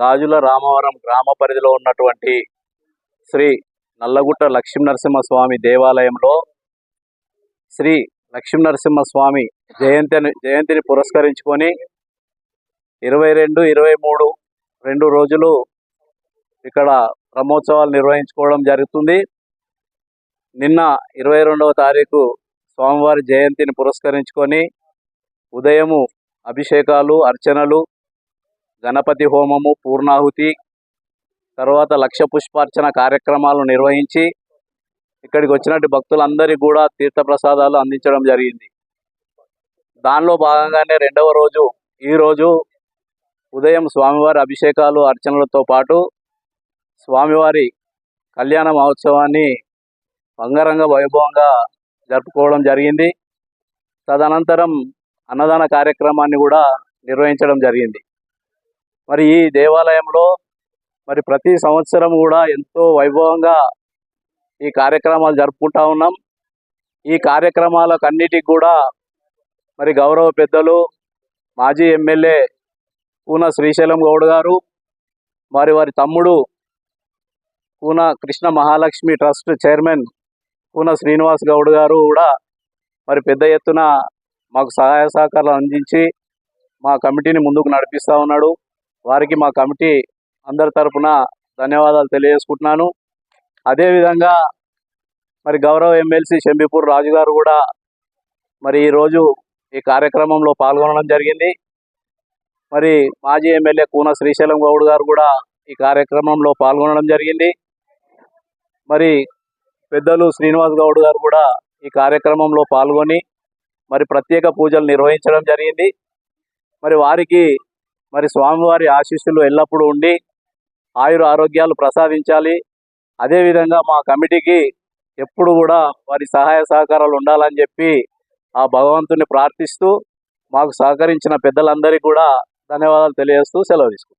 గాజుల రామవరం గ్రామ పరిధిలో ఉన్నటువంటి శ్రీ నల్లగుట్ట లక్ష్మీనరసింహస్వామి దేవాలయంలో శ్రీ లక్ష్మీనరసింహస్వామి జయంతిని పురస్కరించుకొని 22, 23 2 రోజులు ఇక్కడ బ్రహ్మోత్సవాలు నిర్వహించుకోవడం జరుగుతుంది. నిన్న 22వ తారీఖు స్వామివారి జయంతిని పురస్కరించుకొని ఉదయము అభిషేకాలు, అర్చనలు, గణపతి హోమము, పూర్ణాహుతి, తర్వాత లక్ష పుష్పార్చన కార్యక్రమాలు నిర్వహించి ఇక్కడికి వచ్చినట్టు భక్తులందరికీ కూడా తీర్థప్రసాదాలు అందించడం జరిగింది. దానిలో భాగంగానే 2వ రోజు ఈరోజు ఉదయం స్వామివారి అభిషేకాలు, అర్చనలతో పాటు స్వామివారి కళ్యాణ మహోత్సవాన్ని అంగరంగ వైభవంగా జరుపుకోవడం జరిగింది. తదనంతరం అన్నదాన కార్యక్రమాన్ని కూడా నిర్వహించడం జరిగింది. మరి ఈ దేవాలయంలో మరి ప్రతి సంవత్సరం కూడా ఎంతో వైభవంగా ఈ కార్యక్రమాలు జరుపుకుంటా ఉన్నాం. ఈ కార్యక్రమాలకన్నిటికి కూడా మరి గౌరవ పెద్దలు మాజీ ఎమ్మెల్యే కూన శ్రీశైలం గౌడ్ గారు, మరి వారి తమ్ముడు కూన కృష్ణ మహాలక్ష్మి ట్రస్ట్ చైర్మన్ కూన శ్రీనివాస్ గౌడ్ గారు కూడా మరి పెద్ద ఎత్తున మాకు సహాయ సహకారాలు అందించి మా కమిటీని ముందుకు నడిపిస్తూ ఉన్నాడు. వారికి మా కమిటీ అందరి తరపున ధన్యవాదాలు తెలియజేసుకుంటున్నాను. అదేవిధంగా మరి గౌరవ ఎమ్మెల్సీ షంబీపూర్ రాజు గారు కూడా మరి ఈరోజు ఈ కార్యక్రమంలో పాల్గొనడం జరిగింది. మరి మాజీ ఎమ్మెల్యే కూన శ్రీశైలం గౌడ్ గారు కూడా ఈ కార్యక్రమంలో పాల్గొనడం జరిగింది. మరి పెద్దలు శ్రీనివాస్ గౌడ్ గారు కూడా ఈ కార్యక్రమంలో పాల్గొని మరి ప్రత్యేక పూజలు నిర్వహించడం జరిగింది. మరి వారికి మరి స్వామివారి ఆశీస్సులు ఎల్లప్పుడూ ఉండి ఆయుర ఆరోగ్యాలు ప్రసాదించాలి. అదేవిధంగా మా కమిటీకి ఎప్పుడు కూడా వారి సహాయ సహకారాలు ఉండాలని చెప్పి ఆ భగవంతుని ప్రార్థిస్తూ మాకు సహకరించిన పెద్దలందరికీ కూడా ధన్యవాదాలు తెలియజేస్తూ సెలవు తీసుకుంటాం.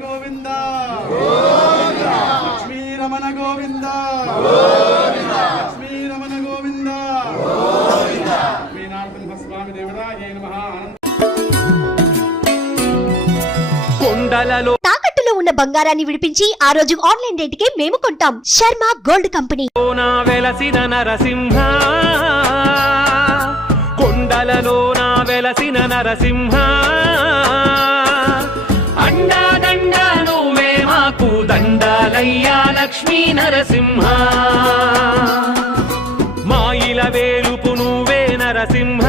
గోవింద లక్ష్మీ రమణ గోవింద లక్ష్మీ రమణ గోవింద స్వామి దేవుడాయ నమః. కొండలలో తాకట్టులో ఉన్న బంగారాన్ని విడిపించి ఆ రోజు ఆన్లైన్ రేటుకే మేము కొంటాం. Sharma gold company. వెలసిన నరసింహ కొండలలో నా వెలసిన నరసింహ అండాదండ నువ్వే మాకు దండాలయ్యా లక్ష్మీ నరసింహ మాయిల వేలుపు నువ్వే నరసింహ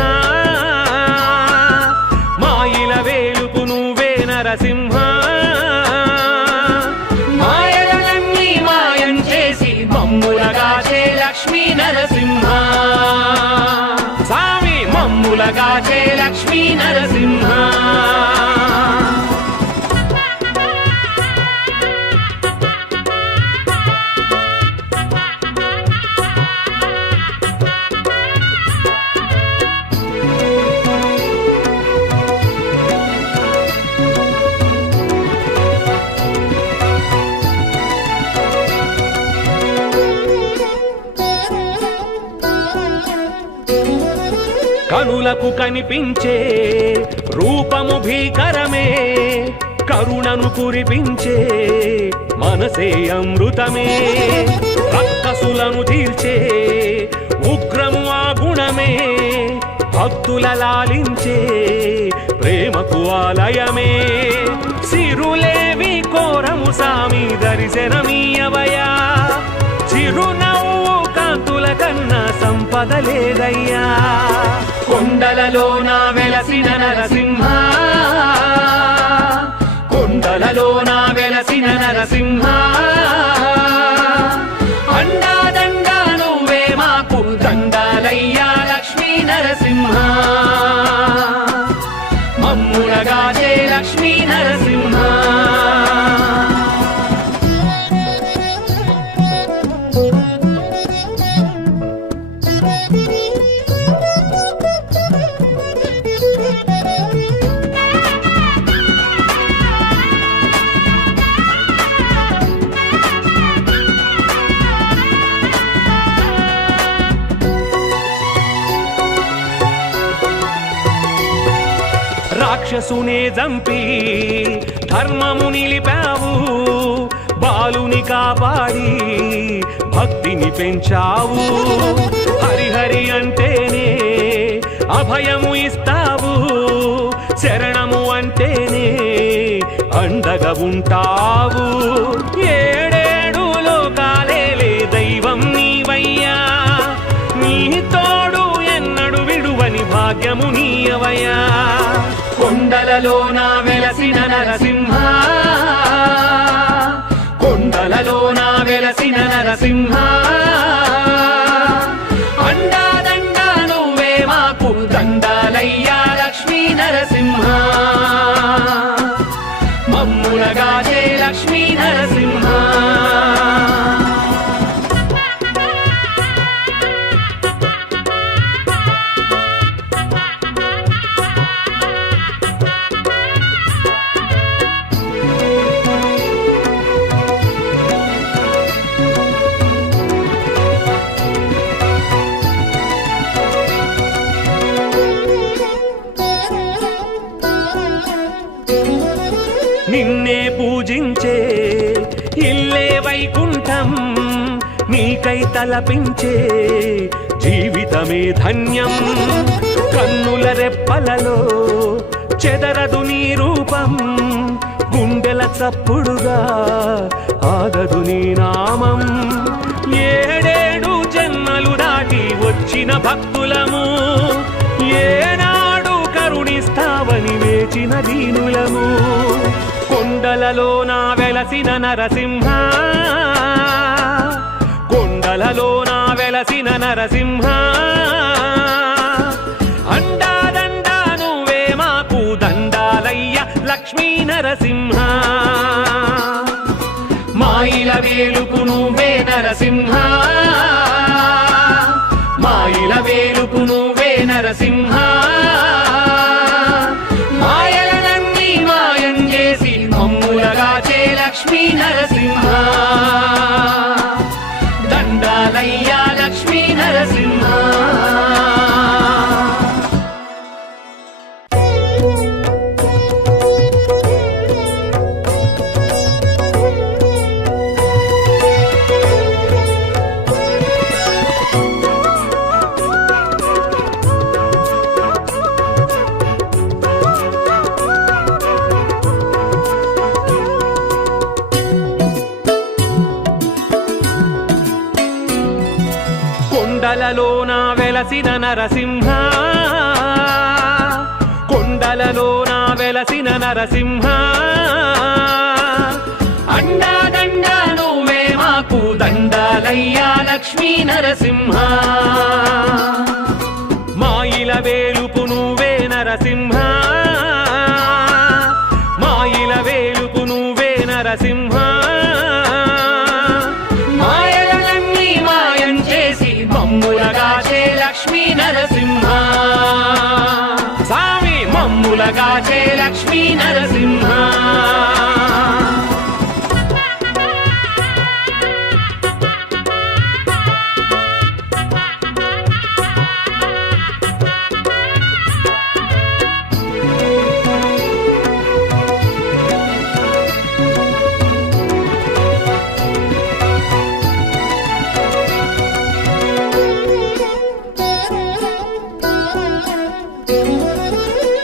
మాయిల వేలుపు నువ్వే నరసింహ మాయలన్నీ మాయం చేసి మమ్ములగాచే లక్ష్మీ నరసింహ స్వామి మమ్ములగాచే లక్ష్మీ నరసింహ. కనులకు కనిపించే రూపము భీకరమే కరుణను కురిపించే మనసే అమృతమే రక్కసులను తీల్చే ఉగ్రము ఆ గుణమే భక్తుల లాలించే ప్రేమకు ఆలయమే సిరులేవి కోరము సామి దర్శనమీయవయా చిరునవ్వు కాంతుల కన్నా సంపద లేదయ్యా కొండలలో నా వెలసిన నరసింహ కొండలలో నా వెలసిన నరసింహ అండాదండ నువ్వే మాకు దండాలయ్యా లక్ష్మీ నరసింహ మమ్ములగాచే లక్ష్మీ నరసింహ. రాక్షసునే చంపి ధర్మము నిలిపావు, బాలుని కాపాడి భక్తిని పెంచావు. హరిహరి అంటేనే అభయము ఇస్తావు, శరణము అంటేనే అండగా ఉంటావు. ఏడేడు లోకాలేలే దైవం నీవయ్యా, నీ తోడు ఎన్నడు విడువని భాగ్యము నీయవయ్యా. కొండలలోన వెలసిన నరసింహ, కొండలలోన వెలసిన నరసింహ, అండాదండా నువ్వే మాకు దండాలయ్యా లక్ష్మీ నరసింహ. మమ్ములగాచే లక్ష్మీ నరసింహ. నిన్నే పూజించే ఇల్లే వైకుంఠం, నీకై తలపించే జీవితమే ధన్యం. కన్నుల రెప్పలలో చెదరదు నీ రూపం, గుండెల చప్పుడుగా ఆగదు నీ నామం. ఏడేడు జన్మలు దాటి వచ్చిన భక్తులము, ఏనాడు కరుణిస్తావని వేచిన దీనులము. కొండలలోన వెలసిన నరసింహ, కొండలలోన వెలసిన నరసింహ, అండాదండా నువ్వే మాకు దండాలయ్య లక్ష్మీ నరసింహ. మాయిల వేలుపు నువ్వే నరసింహ, మాయిల వేలుపు నువ్వే నరసింహ. మాయలనన్నీ మాయం చేసి మమ్ములగాచే లక్ష్మీ నరసింహ. దండాలయ్యా లక్ష్మీ నరసింహ. కొండలలోన వెలసిన నరసింహ, కొండలలోన వెలసిన నరసింహ, అండాదండా నువ్వే మాకు దండాలయ్యా లక్ష్మీ నరసింహ. మాయిల వేలుపు నువ్వే నరసింహ, మాయిల వేలుపు నువ్వే నరసింహ. మాయలన్నీ మాయం చేసి మమ్ములగాచే లక్ష్మీ నరసింహ. స్వామి మమ్ములగాచే లక్ష్మీ నరసింహ.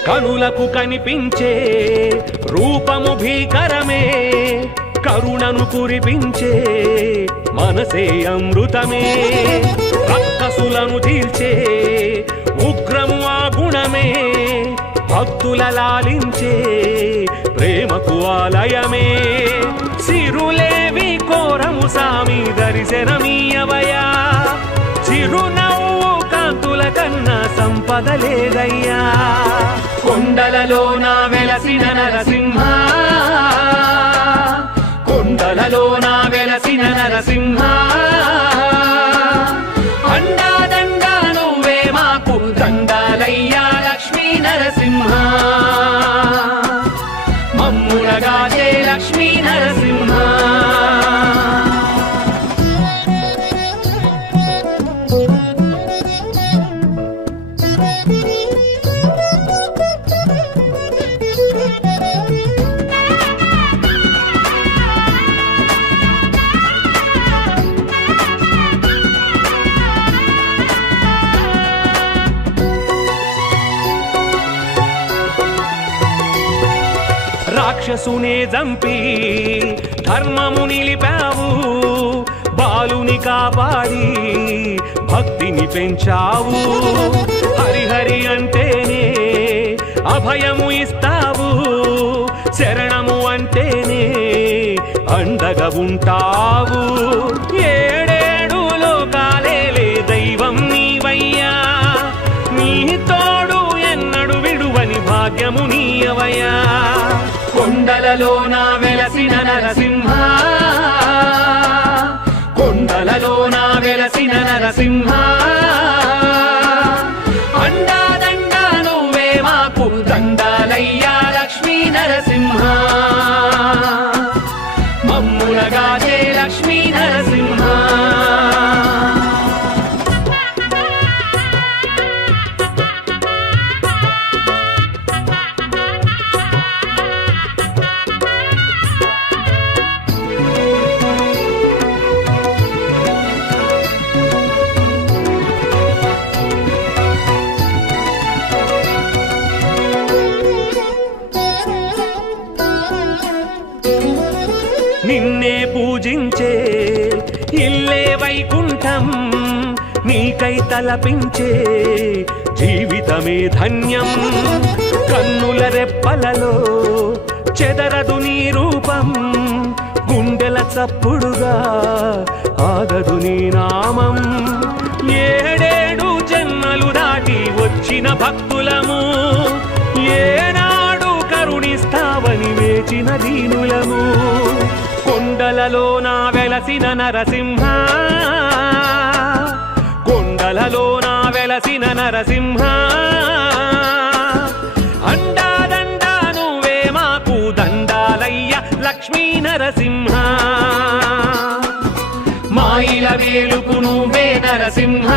కనులకు కనిపించే రూపము భీకరమే, కరుణను కురిపించే మనసే అమృతమే. రక్కసులను తీల్చే ఉగ్రము ఆ గుణమే, భక్తుల లాలించే ప్రేమకు ఆలయమే. సిరులేవి కోరము సామి దర్శనమీయవయా, చిరునవ్వు కాంతుల కన్నా సంపద లేదయ్యా. కొండలలోన వెలసిన నరసింహ, కొండలలోన వెలసిన నరసింహ, అండాదండా నువ్వే మాకు దండాలయ్యా లక్ష్మీ నరసింహ. మమ్ములగాచే లక్ష్మీ నరసింహ. రాక్షసునే చంపి ధర్మము నిలిపావు, బాలుని కాపాడి భక్తిని పెంచావు. హరిహరి అంటేనే అభయము ఇస్తావు, శరణము అంటేనే అండగా ఉంటావు. ఏడేడు లోకాలేలే దైవం నీవయ్యా, నీ తోడు ఎన్నడు విడువని భాగ్యము నీయవయ్యా. కొండలలోన వెలసిన నరసింహ, కొండలలోన వెలసిన నరసింహ, అండాదండా నువ్వే మాకు దండాలయ్యా లక్ష్మీ నరసింహ. మమ్ములగాచే లక్ష్మీ నరసింహ. నిన్నే పూజించే ఇల్లే వైకుంఠం, నీకై తలపించే జీవితమే ధన్యం. కన్నుల రెప్పలలో చెదరదు నీ రూపం, గుండెల చప్పుడుగా ఆగదు నీ నామం. ఏడేడు జన్మలు దాటి వచ్చిన భక్తులము, ఏనాడు కరుణిస్తావని వేచిన దీనులము. కొండలలోన వెలసిన నరసింహ, కొండలలోన వెలసిన నరసింహ, అండాదండా నువ్వే మాకు దండాలయ్య లక్ష్మీ నరసింహ. మాయిల వేలుపు నువ్వే నరసింహ,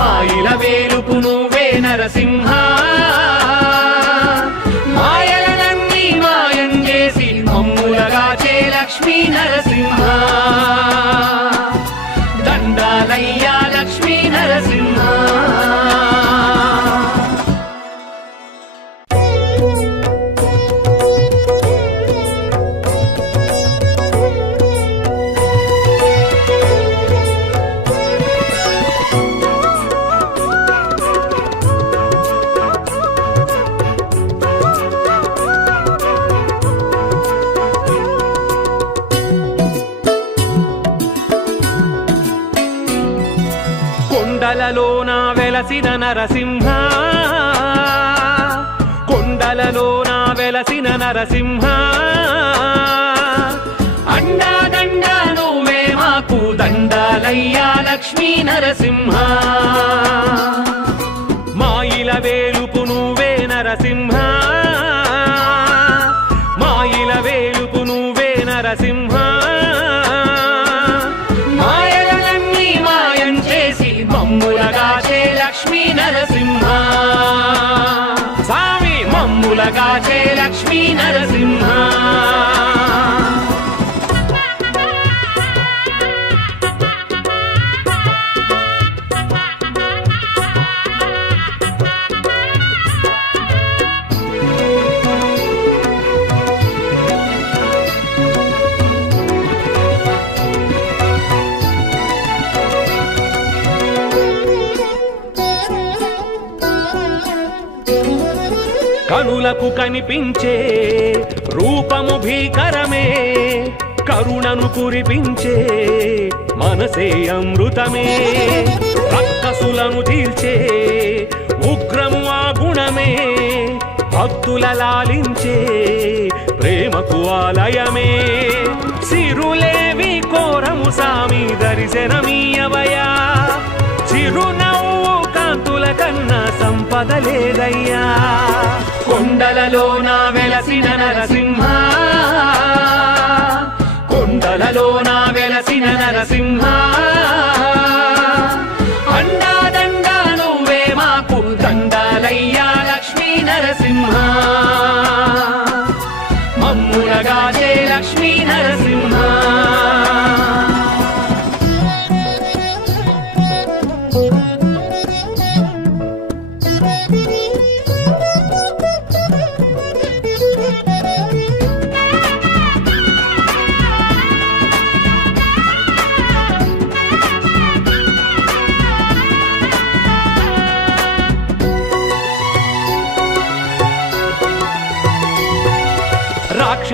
మాయిల వేలుపు నువ్వే నరసింహ. మాయలనన్నీ మాయం చేసి మమ్ములగాచే లక్ష్మీ నరసింహ. దండాలయ్యా లక్ష్మీ నరసింహ. కొండలలోన వెలసిన నరసింహ, కొండలలోన వెలసిన నరసింహ, అండాదండా నువ్వే మాకు దండాలయ్యా లక్ష్మీ నరసింహ. మాయిల వేలుపు నువ్వే నరసింహ, మాయిల వేలుపు నువ్వే నరసింహ. మమ్ములగాచే లక్ష్మీ నరసింహ. స్వామి మమ్ములగాచే లక్ష్మీ నరసింహ. కనులకు కనిపించే రూపము భీకరమే, కరుణను కురిపించే మనసే అమృతమే. రక్కసులను తీల్చే ఉగ్రము ఆ గుణమే, భక్తుల లాలించే ప్రేమకు ఆలయమే. సిరులేవి కోరము సామి దర్శనమీయవయా, చిరునవ్వు కాంతుల కన్నా సంపద లేదయ్యా. కొండలలోన వెలసిన నరసింహ, కొండలలోన వెలసిన నరసింహ, అండాదండా నువ్వే మాకు దండాలయ్యా లక్ష్మీ నరసింహ. మమ్ములగాచే లక్ష్మీ నరసింహ.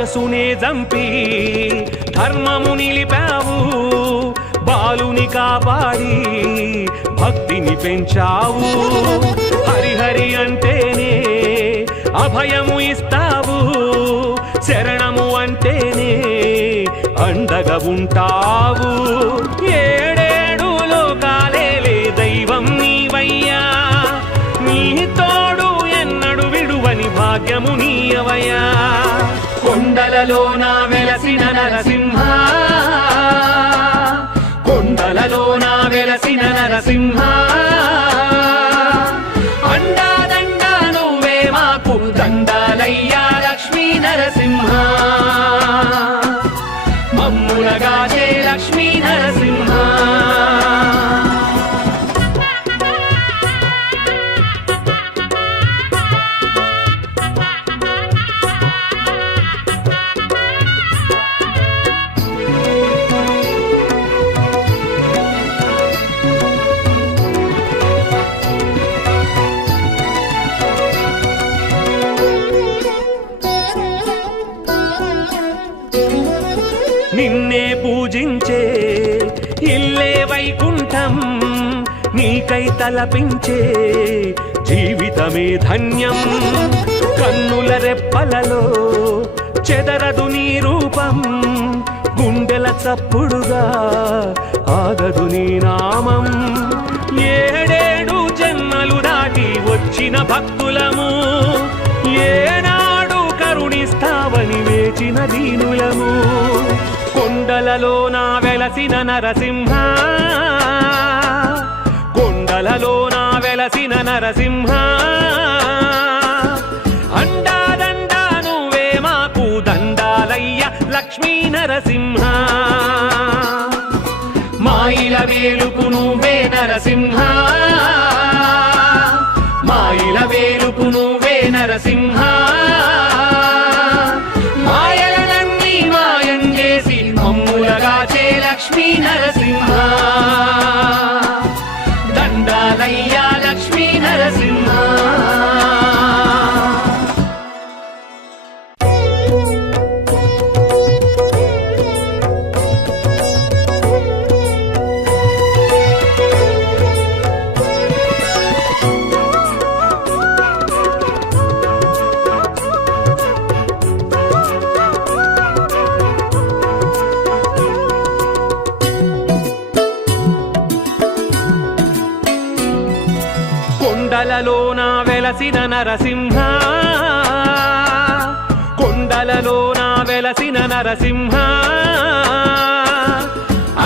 రాక్షసునే చంపి ధర్మము నిలిపావు, బాలుని కాపాడి భక్తిని పెంచావు. హరిహరి అంటేనే అభయము ఇస్తావు, శరణము అంటేనే అండగా ఉంటావు. ఏడేడు లోకాలేలే దైవం నీవయ్యా, నీ తోడు ఎన్నడు విడువని భాగ్యము నీయవయ్యా. కొండలలోన వెలసిన నరసింహ, కొండలలోన వెలసిన నరసింహ, అండాదండ నువ్వే మాకు దండాలయ్యా లక్ష్మీ నరసింహ. మమ్ములగాచే లక్ష్మీ నరసింహ. నిన్నే పూజించే ఇల్లే వైకుంఠం, నీకై తలపించే జీవితమే ధన్యం. కన్నుల రెప్పలలో చెదరదు నీ రూపం, గుండెల చప్పుడుగా ఆగదు నీ నామం. ఏడేడు జన్మలు దాటి వచ్చిన భక్తులము, ఏనాడు కరుణిస్తావని వేచిన దీనులము. కొండలలో నా వెలసిన నరసింహ, కొండలలో నా వెలసిన నరసింహ, అండాదండ నువ్వే మాకు దండాలయ్య లక్ష్మీ నరసింహ. మాయిల వేలుపు నువ్వే నరసింహ, మాయిల వేలుపు నువ్వే నరసింహ. మాయలనన్నీ మాయం చేసి మమ్ములగాచే లక్ష్మీ నరసింహ. దండాలయ్యా లక్ష్మీ నరసింహ. కొండలలోన వెలసిన నరసింహ, కొండలలోన వెలసిన నరసింహ,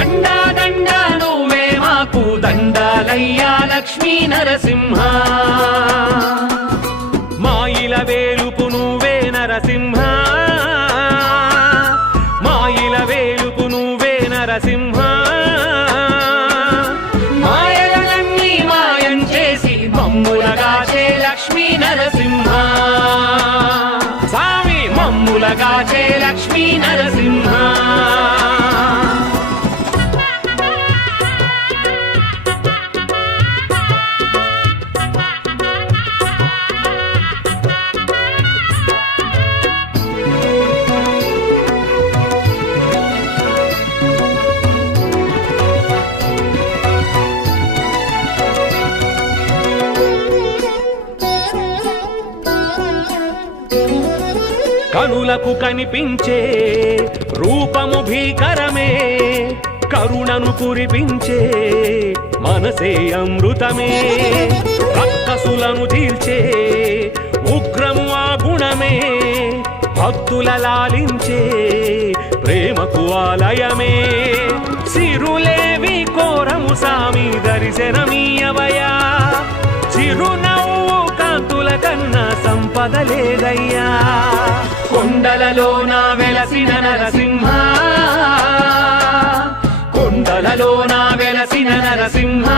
అండాదండ నువ్వే మాకు దండాలయ్యా లక్ష్మీ నరసింహ. మాయిల వేలుపు నువ్వే నరసింహ, మాయిల వేలుపు నువ్వే నరసింహ. మమ్ములగాచే లక్ష్మీ నరసింహ. స్వామి మమ్ములగాచే లక్ష్మీ నరసింహ. కనులకు కనిపించే రూపము భీకరమే, కరుణను కురిపించే మనసే అమృతమే. రక్కసులను తీల్చే ఉగ్రము ఆ గుణమే, భక్తుల లాలించే ప్రేమకు ఆలయమే. సిరులేవి కోరము సామి దర్శనమీయవయా, చిరునవ్వు కాంతుల కన్నా సంపద లేదయ్యా. కొండలలో నా వెలసిన నరసింహ, కొండలలో నా వెలసిన నరసింహ,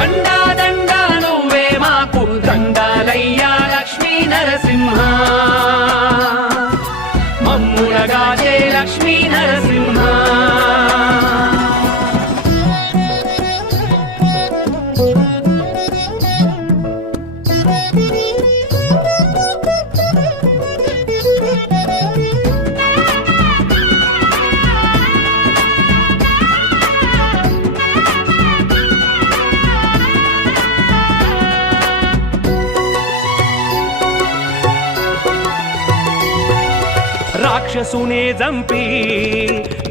అండాదండ నువ్వే మాకు దండాలయ్యా లక్ష్మీ నరసింహ. మమ్ములగాచే లక్ష్మీ నరసింహ. రాక్షసునే జంపి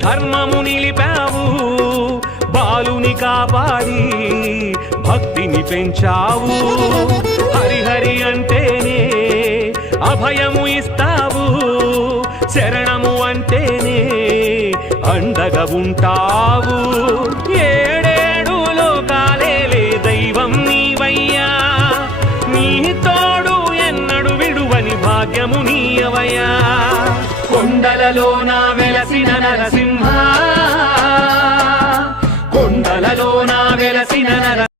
ధర్మము నిలిపావు, బాలుని కాపాడి భక్తిని పెంచావు. హరిహరి అంటేనే అభయము ఇస్తావు, శరణము అంటేనే అండగా ఉంటావు. ఏడేడు లోకాలేలే దైవం నీవయ్యా, నీ తోడు ఎన్నడు విడువని భాగ్యము నీయవయ్యా. కొండలలోన వెలసిన నరసింహ, కొండలలోన వెలసిన నర